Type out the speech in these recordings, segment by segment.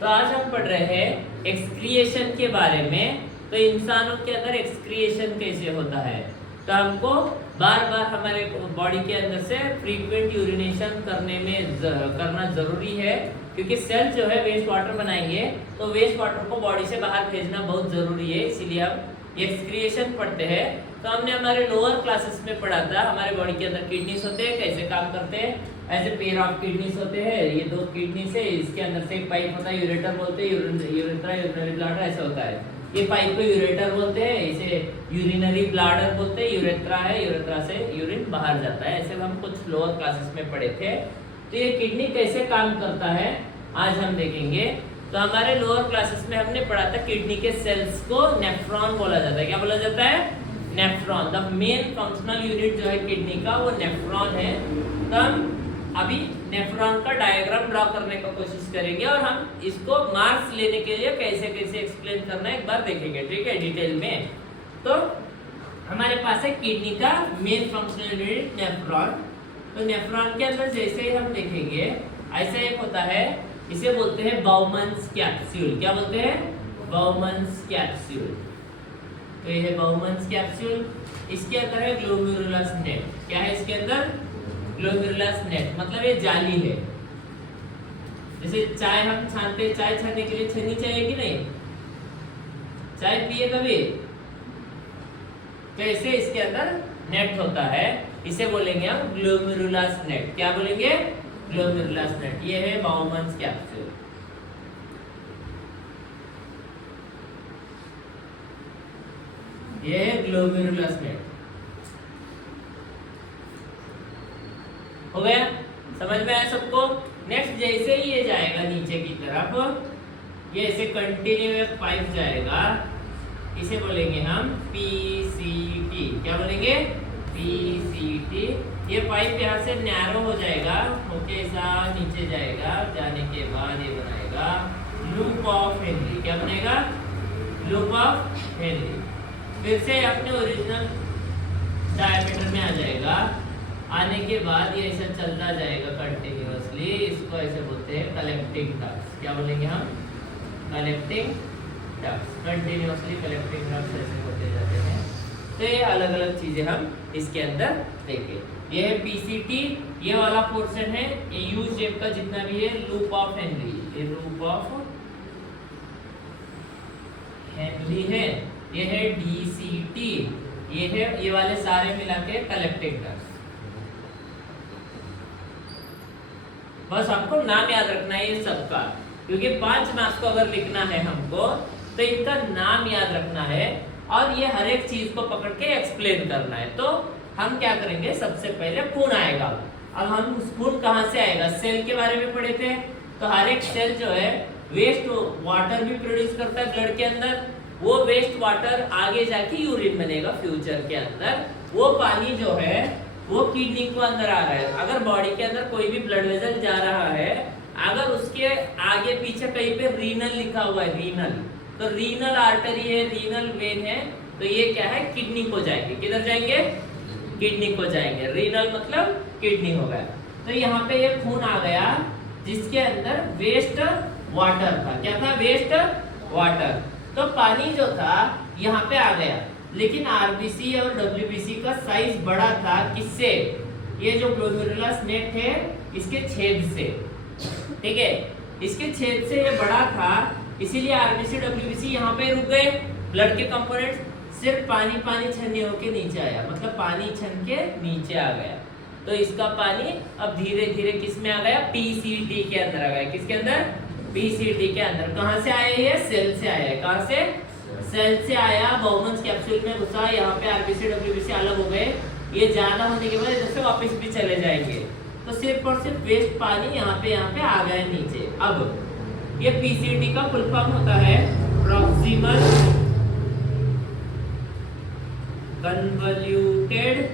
तो आज हम पढ़ रहे हैं एक्सक्रिएशन के बारे में। तो इंसानों के अंदर एक्सक्रिएशन कैसे होता है, तो हमको बार बार हमारे बॉडी के अंदर से फ्रीक्वेंट यूरिनेशन करना जरूरी है, क्योंकि सेल जो है वेस्ट वाटर बनाएंगे, तो वेस्ट वाटर को बॉडी से बाहर भेजना बहुत जरूरी है। इसीलिए हम एक्सक्रिएशन पढ़ते हैं। तो हमने हमारे लोअर क्लासेस में पढ़ा था हमारे बॉडी के अंदर किडनीज होते हैं, कैसे काम करते हैं। ऐसे पेयर ऑफ किडनीज होते हैं, ये दो किडनी से इसके अंदर से एक पाइप होता है, यूरेटर बोलते हैं, यूरेथ्रा यूरिनरी ब्लैडर ऐसा होता है। ये पाइप को यूरेटर बोलते हैं, इसे यूरिनरी ब्लैडर बोलते हैं, यूरेथ्रा है, यूरेथ्रा से यूरिन बाहर जाता है। ऐसे हम कुछ लोअर क्लासेस में पढ़े थे। तो ये किडनी कैसे काम करता है आज हम देखेंगे। तो हमारे लोअर क्लासेस में हमने पढ़ा था किडनी के सेल्स को नेफ्रॉन बोला जाता है। क्या बोला जाता है? Nephron. The main functional unit जो है किडनी का वो नेफ्रॉन है। तो हम अभी नेफ्रॉन का डायग्राम ड्रॉ करने का कोशिश करेंगे और हम इसको मार्क्स लेने के लिए कैसे कैसे एक्सप्लेन करना है एक बार देखेंगे, ठीक है, डिटेल में। तो हमारे पास है किडनी का मेन फंक्शनल यूनिट नेफ्रॉन। तो नेफ्रॉन के अंदर जैसे ही हम देखेंगे ऐसा एक होता है, इसे बोलते हैं बाउमन्स कैप्सूल। क्या बोलते हैं? बाउमन्स कैप्सूल। तो ये है बाउमन्स कैप्सूल। इसके अंदर है ग्लोमेरुलस नेट। क्या है इसके अंदर? ग्लोमेरुलस नेट, मतलब ये जाली है। जैसे चाय हम छानते हैं, चाय छानने के लिए छन्नी चाहिए कि नहीं? चाय पिए कभी? तो ऐसे इसके अंदर नेट होता है, इसे बोलेंगे हम ग्लोमेरुलस नेट। क्या बोलेंगे? Glomerulus net. ये है बाउमन्स कैप्सूल। ये है ग्लोमेरुलस नेट। हो गया? समझ में आया सबको? नेक्स्ट जैसे ही ये जाएगा नीचे की तरफ, ये ऐसे कंटिन्यू पाइप जाएगा, इसे बोलेंगे हम पीसीटी। क्या बोलेंगे? पीसीटी। ये पाइप यहाँ से नैरो हो जाएगा, ओके, ऐसा नीचे जाएगा, जाने के बाद ये बनाएगा लूप ऑफ हेनरी। क्या बनेगा? Loop of Henry. फिर से अपने ओरिजिनल डायमीटर में आ जाएगा। आने के बाद ये ऐसा चलता जाएगा कंटिन्यूअसली, इसको ऐसे बोलते हैं कलेक्टिंग डक्ट्स। क्या बोलेंगे हम? Collecting ducts. Continuously collecting ducts ऐसे होते जाते हैं। तो ये अलग अलग चीजें हम इसके अंदर देखें। ये है पीसीटी, ये वाला पोर्शन है, ये यू शेप का जितना भी है लूप ऑफ हेनरी। ये लूप ऑफ हेनरी है। ये है डीसीटी, ये है, ये वाले सारे मिला के कलेक्टिंग डक्ट्स। बस आपको नाम याद रखना है ये सबका, क्योंकि 5 मार्क्स को अगर लिखना है हमको तो इनका नाम याद रखना है और ये हर एक चीज को पकड़ के एक्सप्लेन करना है। तो हम क्या करेंगे, सबसे पहले खून आएगा। अब हम खून कहाँ से आएगा? सेल के बारे में पढ़े थे। तो हर एक सेल जो है वेस्ट वाटर भी प्रोड्यूस करता है ब्लड के अंदर। वो वेस्ट वाटर आगे जाके यूरिन बनेगा फ्यूचर के अंदर। वो पानी जो है वो किडनी को अंदर आ रहा है। अगर बॉडी के अंदर कोई भी ब्लड वेसल जा रहा है, अगर उसके आगे पीछे कहीं पे रीनल लिखा हुआ है, रीनल, तो रीनल आर्टरी है, रीनल वेन है, तो ये क्या है? किडनी को जाएंगे। किधर जाएंगे? किडनी को जाएंगे। रीनल मतलब किडनी हो गया। तो यहाँ पे ये खून आ गया जिसके अंदर वेस्ट वाटर था। क्या था? Waste water. तो पानी जो था यहाँ पे आ गया, लेकिन आरबीसी और डब्ल्यूबीसी का साइज बड़ा था। किससे? ये जो ग्लोमेरुलस नेट है इसके छेद से, ठीक है, इसके छेद से ये बड़ा था, इसीलिए आरबीसी डब्ल्यूबीसी यहाँ पे रुक गए। ब्लड के कंपोनेंट सिर्फ पानी पानी छन्नी होके नीचे आया, मतलब पानी छन के नीचे आ गया। तो इसका पानी अब धीरे धीरे किस में आ गया? पीसीटी के अंदर आ गया। किसके अंदर? पीसीटी के अंदर। कहाँ से आया? ये सेल से आया है। कहाँ से? सेल से आया, बाउमन्स कैप्सूल में घुसा, यहाँ पे आरबीसी डब्ल्यूबीसी अलग हो गए। ये ज्यादा होने के बाद इधर से वापस भी चले जाएंगे। तो सिर्फ और सिर्फ वेस्ट पानी यहाँ पे आ गया नीचे। अब ये पीसीटी का फुल फॉर्म होता है प्रॉक्सिमल कन्वल्यूटेड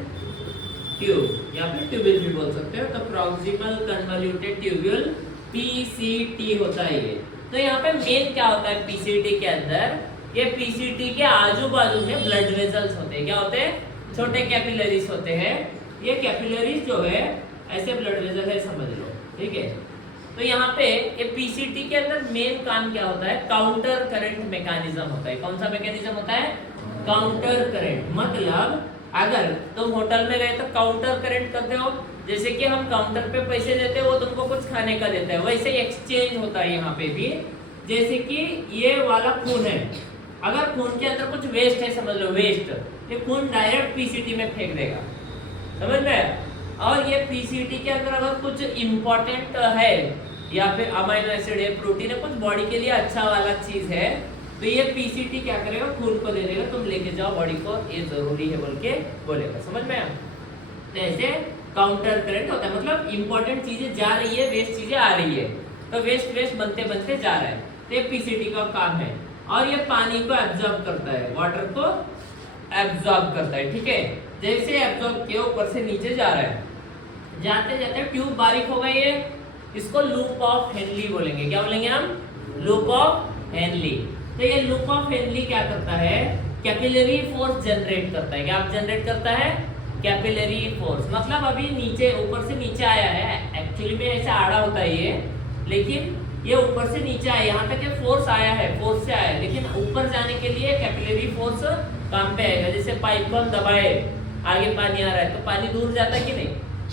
ट्यूब, या फिर ट्यूब्यूल भी बोल सकते हो। तो प्रॉक्सिमल कन्वल्यूटेड ट्यूब्यूल पीसीटी होता है ये। तो यहाँ पे मेन क्या होता है पीसीटी के अंदर? ये पीसीटी के आजू बाजू में ब्लड वेसल्स होते हैं। क्या होते हैं? छोटे कैपिलरीज होते हैं। ये कैपिलरीज जो है ऐसे ब्लड वेसल है, समझ लो, ठीक है। तो यहाँ पे ये पीसीटी के अंदर मेन काम क्या होता है, काउंटर करंट मैकेनिज्म होता है। कौन सा मैकेनिज्म होता है, काउंटर करंट। मतलब अगर तुम होटल में गए तो काउंटर करंट करते हो, जैसे कि हम काउंटर पे पैसे देते हैं, वो तुमको कुछ खाने का देता है, वैसे एक्सचेंज होता है यहाँ पे भी। जैसे कि ये वाला खून है, अगर खून के अंदर कुछ वेस्ट है, समझ लो वेस्ट, ये खून डायरेक्ट पीसीटी में फेंक देगा, समझ में। और ये पीसीटी के अंदर अगर कुछ इंपॉर्टेंट है या फिर अमाइनो एसिड है, प्रोटीन है, कुछ बॉडी के लिए अच्छा वाला चीज है, तो ये पीसीटी क्या करेगा, खून को दे देगा, तुम लेके जाओ बॉडी को, ये जरूरी है बोल के बोलेगा, समझ में। तो ऐसे काउंटर करंट होता है, मतलब इंपॉर्टेंट चीजें जा रही है, वेस्ट चीजें आ रही है, तो वेस्ट वेस्ट बनते बनते जा रहा है, तो ये पीसीटी का काम है। और ये पानी को एब्जॉर्ब करता है, वाटर को एब्जॉर्ब करता है, ठीक है। जैसे एब्जॉर्ब किया ऊपर से नीचे जा रहा है, जाते जाते ट्यूब बारीक हो गई है, इसको लूप ऑफ हेनली बोलेंगे। क्या बोलेंगे हम, लूप ऑफ हेनली। तो ये लूप ऑफ हेनली क्या करता है, कैपिलरी फोर्स जनरेट करता है। क्या जनरेट करता है, कैपिलरी फोर्स। मतलब अभी नीचे, ऊपर से नीचे आया है, एक्चुअली में ऐसे आड़ा होता है ये, लेकिन ये ऊपर से नीचे आया, यहाँ तक ये फोर्स आया है, फोर्स से आया है, लेकिन ऊपर जाने के लिए कैपिलरी फोर्स काम पे आएगा। जैसे पाइप को हम दबाए, आगे पानी आ रहा है तो पानी दूर जाता है कि नहीं,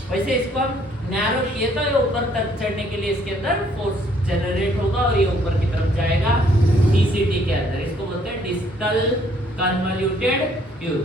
वैसे इसको हम नैरो किए तो ये ऊपर तक चढ़ने के लिए इसके अंदर फोर्स जनरेट होगा और ये ऊपर की तरफ जाएगा डीसीटी के अंदर। इसको बोलते हैं डिस्टल कन्वॉल्यूटेड ट्यूब।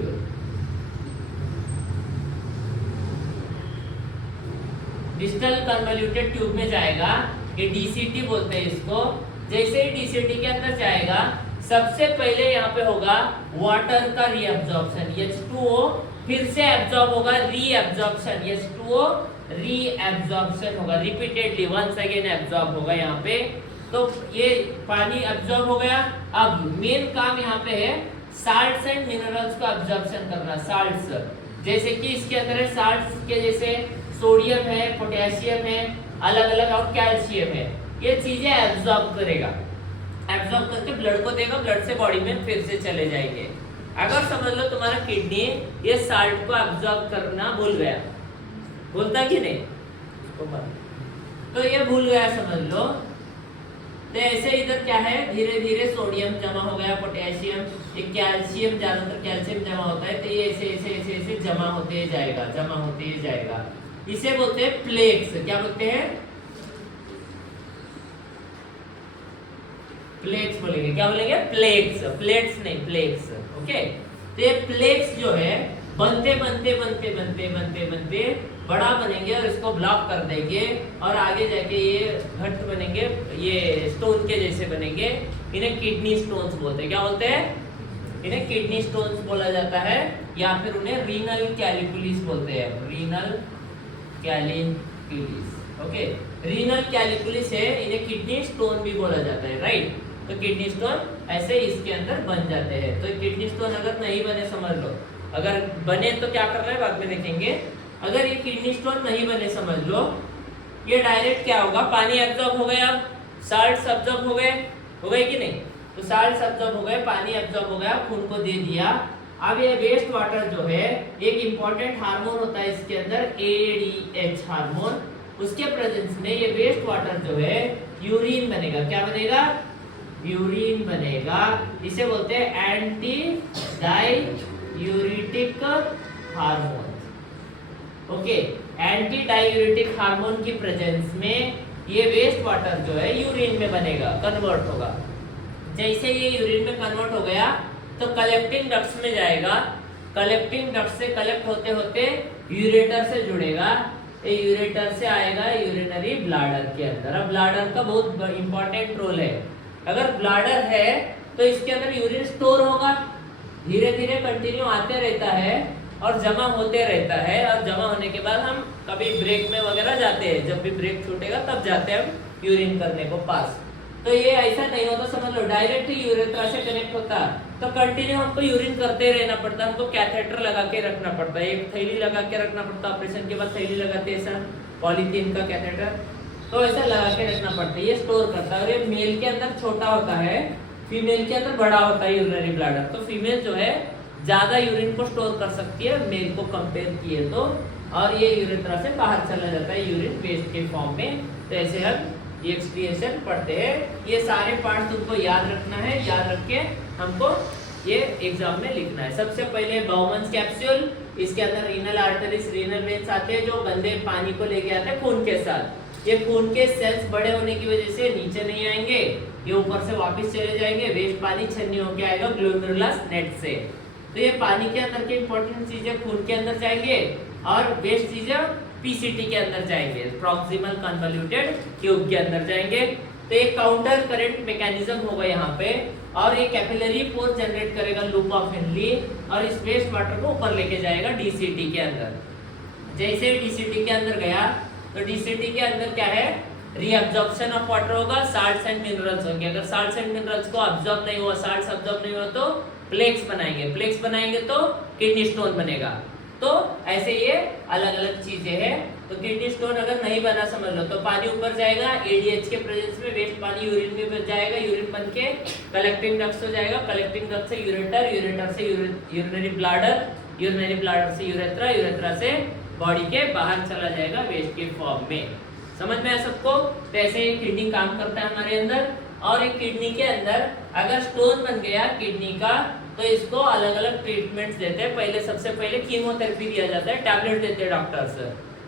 डिस्टल कन्वॉल्यूटेड ट्यूब में जाएगा, ये डीसीटी बोलते हैं इसको। जैसे ही डीसीटी के अंदर जाएगा, सबसे पहले यहाँ पे होगा वाटर का रीअब्जॉर्प्शन, H2O, फिर से एब्जॉर्ब होगा, रीअब्जॉर्प्शन, H2O, रीअब्जॉर्प्शन होगा, रिपीटेडली वंस अगेन एब्जॉर्ब होगा यहाँ पे। तो ये पानी एब्जॉर्ब हो गया। अब मेन काम यहाँ पे है साल्ट्स एंड मिनरल्स को एब्जॉर्प्शन करना। साल्ट्स जैसे कि इसके अंदर है, साल्ट्स के जैसे सोडियम है, पोटेशियम है, अलग अलग, और कैल्शियम है, ये चीजें एब्जॉर्ब करेगा। एब्जॉर्ब करके ब्लड को देगा, ब्लड से बॉडी में फिर से चले जाएंगे। अगर समझ लो तुम्हारा किडनी ये साल्ट को एब्जॉर्ब करना भूल गया, भूलता कि नहीं, तो ये भूल गया समझ लो, तो ऐसे इधर क्या है, धीरे धीरे सोडियम जमा हो गया, पोटेशियम, ये कैल्शियम, ज्यादातर कैल्शियम जमा होता है, तो ये ऐसे ऐसे ऐसे ऐसे जमा होते जाएगा, जमा होते जाएगा। इसे बोलते हैं प्लेक्स। क्या बोलते हैं, प्लेक्स बोलेंगे। क्या बोलेंगे, प्लेक्स, प्लेट्स नहीं, प्लेक्स, ओके। तो ये प्लेक्स जो है बनते बनते बनते बनते बनते बनते बड़ा बनेंगे और इसको ब्लॉक कर देंगे, और आगे जाके ये घट बनेंगे, ये स्टोन के जैसे बनेंगे। इन्हें किडनी स्टोन्स बोलते हैं। क्या बोलते हैं, इन्हें किडनी स्टोन्स बोला जाता है, या फिर उन्हें रीनल कैलिकुलिस बोलते हैं, रीनल कैलिकुलिस, ओके। रीनल कैलिकुलिस है, इन्हें किडनी स्टोन भी बोला जाता है, राइट। तो किडनी स्टोन ऐसे इसके अंदर बन जाते हैं। तो किडनी स्टोन अगर नहीं बने, समझ लो, अगर बने तो क्या करना है बाद में देखेंगे। अगर ये किडनी स्टोन नहीं बने, समझ लो, ये डायरेक्ट क्या होगा, पानी एब्जॉर्ब हो गया, साल्ट्स एब्जॉर्ब हो गए कि नहीं, तो साल्ट्स एब्जॉर्ब हो गए, पानी एब्जॉर्ब हो गया, खून को दे दिया। अब ये वेस्ट वाटर जो है, एक इंपॉर्टेंट हार्मोन होता है इसके अंदर, ADH हार्मोन, उसके प्रेजेंस में ये वेस्ट वाटर जो है यूरिन बनेगा। क्या बनेगा, यूरिन बनेगा। इसे बोलते हैं anti diuretic hormone, okay. Anti diuretic hormone की प्रेजेंस में ये वेस्ट वाटर जो है यूरिन में बनेगा, कन्वर्ट होगा। जैसे ये यूरिन में कन्वर्ट हो गया तो कलेक्टिंग डक्ट्स में जाएगा, कलेक्टिंग डक्ट से कलेक्ट होते होते यूरेटर से जुड़ेगा, ये यूरेटर से आएगा यूरिनरी ब्लाडर के अंदर। अब ब्लाडर का बहुत इंपॉर्टेंट रोल है। अगर ब्लाडर है तो इसके अंदर यूरिन स्टोर होगा, धीरे धीरे कंटिन्यू आते रहता है और जमा होते रहता है, और जमा होने के बाद हम कभी ब्रेक में वगैरह जाते हैं, जब भी ब्रेक छूटेगा तब जाते हैं हम यूरिन करने को पास। तो ये ऐसा नहीं होता, समझ लो, डायरेक्ट ही यूरेथ्रा से कनेक्ट होता, तो कंटिन्यू हमको यूरिन करते रहना पड़ता, हमको कैथेटर लगा के रखना पड़ता है, एक थैली लगा के रखना पड़ता, ऑपरेशन के बाद थैली लगाते हैं सर, पॉलीथीन का कैथेटर, तो ऐसा लगा के रखना पड़ता है, ये स्टोर करता है। और ये मेल के अंदर छोटा होता है, फीमेल के अंदर बड़ा होता है यूरिनरी ब्लैडर। तो फीमेल जो है ज्यादा यूरिन को स्टोर कर सकती है मेल को कंपेयर किए तो, और ये यूरेथ्रा से बाहर चला जाता है यूरिन वेस्ट के फॉर्म में। तो ऐसे हम ये एक्सक्रिएशन पढ़ते हैं। ये सारे पार्ट तुमको याद रखना है, याद रख के हमको ये एग्जाम में लिखना है। सबसे पहले बाउमन्स कैप्सूल, इसके अंदर रीनल आर्टरीज, रीनल वेन्स आते हैं जो गंदे पानी को लेके आते हैं खून के साथ। ये खून के सेल्स बड़े होने की वजह से नीचे नहीं आएंगे, ये ऊपर से वापस चले जाएंगे, वेस्ट पानी छन्नी होके आएगा ग्लोमेरुलस नेट से। तो ये पानी के अंदर की इंपॉर्टेंट चीजें खून के अंदर जाएंगे और वेस्ट चीजें पीसीटी के अंदर जाएंगे, प्रॉक्सिमल कन्वोल्यूटेड ट्यूब के अंदर जाएंगे। तो एक काउंटर करंट मैकेनिज्म होगा यहाँ पे और ये कैपिलरी फोर्स जनरेट करेगा लूप ऑफ हेनली और इस वेस्ट वाटर को ऊपर लेके जाएगा डीसीटी के अंदर। जैसे डीसीटी के अंदर गया तो डीसीटी के अंदर क्या है, रीअब्जॉर्प्शन ऑफ वाटर होगा, साल्ट्स एंड मिनरल्स होंगे। अगर साल्ट्स एंड मिनरल्स को अब्जॉर्ब नहीं हुआ, साल्ट्स अब्जॉर्ब नहीं हुआ तो प्लेक्स बनाएंगे, प्लेक्स बनाएंगे तो किडनी स्टोन बनेगा। तो ऐसे ये अलग अलग चीजें हैं। तो किडनी स्टोन अगर नहीं बना समझ लो तो पानी ऊपर जाएगा, एडीएच के प्रेजेंस में वेस्ट पानी यूरिन में जाएगा, यूरिन बन के कलेक्टिंग डक्ट्स हो जाएगा, कलेक्टिंग डक्ट से यूरेटर, यूरेटर से यूरिनरी ब्लैडर, यूरिनरी ब्लैडर से यूरेथ्रा, यूरेथ्रा से बॉडी के बाहर चला जाएगा वेस्ट के फॉर्म में। समझ में आया सबको? तो ऐसे किडनी काम करता है हमारे अंदर। और एक किडनी के अंदर अगर स्टोन बन गया किडनी का तो इसको अलग अलग ट्रीटमेंट्स देते हैं। पहले सबसे पहले कीमोथेरेपी दिया जाता है, टैबलेट देते हैं डॉक्टर्स,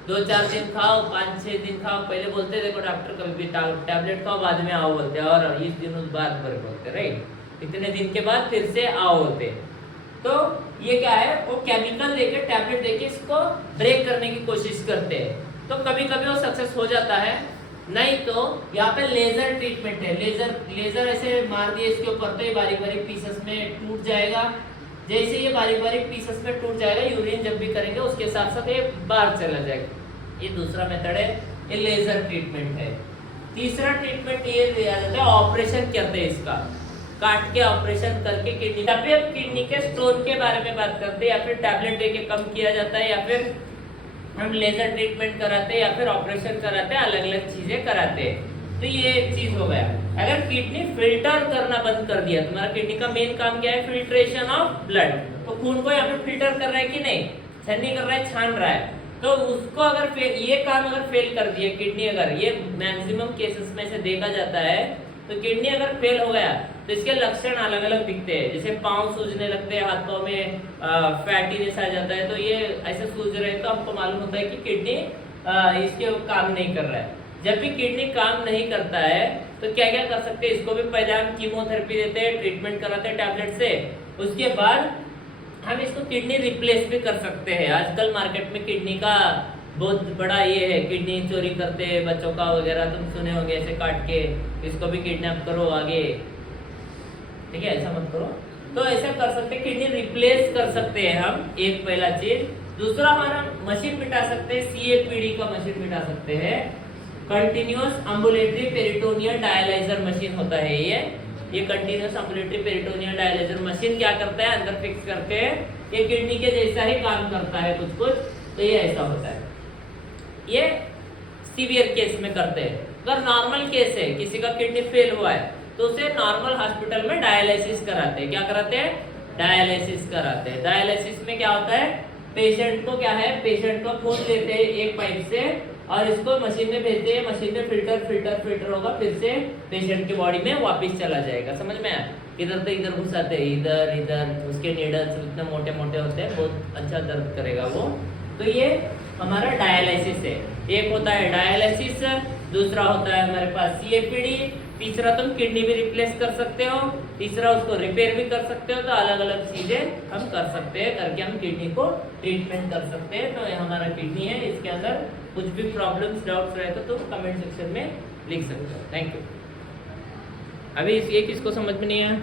2-4 दिन खाओ, 5-6 दिन खाओ। पहले बोलते देखो डॉक्टर कभी भी टैबलेट खाओ बाद में आओ बोलते हैं, और 20 दिनों बाद बोलते राइट, इतने दिन के बाद फिर से आओ बोलते। तो ये क्या है, वो केमिकल देके टैबलेट देके इसको ब्रेक करने की कोशिश करते हैं। तो कभी कभी वो सक्सेस हो जाता है, नहीं तो यहाँ पे लेजर ट्रीटमेंट है। लेजर ऐसे मार दिए इसके ऊपर तो ये बारीक बारीक पीसेस में टूट जाएगा। जैसे ये बारीक बारीक पीसेस में टूट जाएगा, यूरिन जब भी करेंगे उसके साथ साथ ये बाहर चला जाएगा। ये दूसरा मेथड है, ये लेजर ट्रीटमेंट है। तीसरा ट्रीटमेंट ये दिया जाता है, ऑपरेशन करते हैं इसका, काट के ऑपरेशन करके किडनी का। फिर किडनी के स्टोन के बारे में बात करते हैं, या फिर टैबलेट देके कम किया जाता है, या फिर हम लेजर ट्रीटमेंट कराते हैं, या फिर ऑपरेशन कराते हैं, अलग अलग चीजें कराते हैं। तो ये एक चीज हो गया। अगर किडनी फिल्टर करना बंद कर दिया, तुम्हारा किडनी का मेन काम क्या है, फिल्ट्रेशन ऑफ ब्लड, तो खून को यहाँ पे फिल्टर कर रहा है कि नहीं, छन्नी कर रहा है, छान रहा है। तो उसको अगर ये काम अगर फेल कर दिया किडनी, अगर ये मैक्सिमम केसेस में से देखा जाता है, तो किडनी अगर फेल हो गया तो इसके लक्षण अलग अलग दिखते हैं। जैसे पाँव सूजने लगते हैं, हाथों में फैटीनेस आ जाता है। तो ये ऐसे सूज रहे तो हमको मालूम होता है कि किडनी इसके काम नहीं कर रहा है। जब भी किडनी काम नहीं करता है तो क्या क्या कर सकते हैं, इसको भी पहले हम कीमोथेरेपी देते हैं, ट्रीटमेंट कराते हैं टैबलेट से। उसके बाद हम इसको किडनी रिप्लेस भी कर सकते हैं। आजकल मार्केट में किडनी का बहुत बड़ा ये है, किडनी चोरी करते हैं बच्चों का वगैरह, तुम सुने होंगे, ऐसे काट के इसको भी किडनैप करो आगे, ठीक है, ऐसा मत करो। तो ऐसा कर सकते हैं, किडनी रिप्लेस कर सकते हैं हम, एक पहला चीज। दूसरा हमारा मशीन मिटा सकते हैं, CAPD का मशीन मिटा सकते हैं, continuous ambulatory peritoneal dialyser machine होता है ये continuous ambulatory peritoneal dialyser machine क्या करता है, अंदर फिक्स करते हैं, ये किडनी के जैसा ही काम करता है कुछ कुछ। तो ये ऐसा होता है, ये सीवियर केस में करते हैं। अगर नॉर्मल केस है, किसी का किडनी फेल हुआ है, तो उसे नॉर्मल हॉस्पिटल में डायलिसिस कराते हैं। क्या कराते हैं, डायलिसिस कराते हैं। डायलिसिस में क्या होता है, पेशेंट को क्या है, पेशेंट को खून लेते हैं एक पाइप से और इसको मशीन में भेजते हैं, मशीन में फिल्टर होगा, फिर से पेशेंट की बॉडी में वापस चला जाएगा। समझ में आया? इधर से इधर घुसाते हैं, इधर उसके नीडल्स इतने मोटे मोटे होते हैं, बहुत अच्छा दर्द करेगा वो। तो ये हमारा डायलिसिस है। एक होता है डायलिसिस, दूसरा होता है हमारे पास CAPD, तीसरा तुम किडनी भी रिप्लेस कर सकते हो, तीसरा उसको रिपेयर भी कर सकते हो। तो अलग अलग चीजें हम कर सकते हैं, करके हम किडनी को ट्रीटमेंट कर सकते हैं। तो ये हमारा किडनी है, इसके अंदर कुछ भी प्रॉब्लम्स डाउट्स रहे तो तुम कमेंट सेक्शन में लिख सकते हो। Thank you. अभी ये किसको समझ में नहीं आया?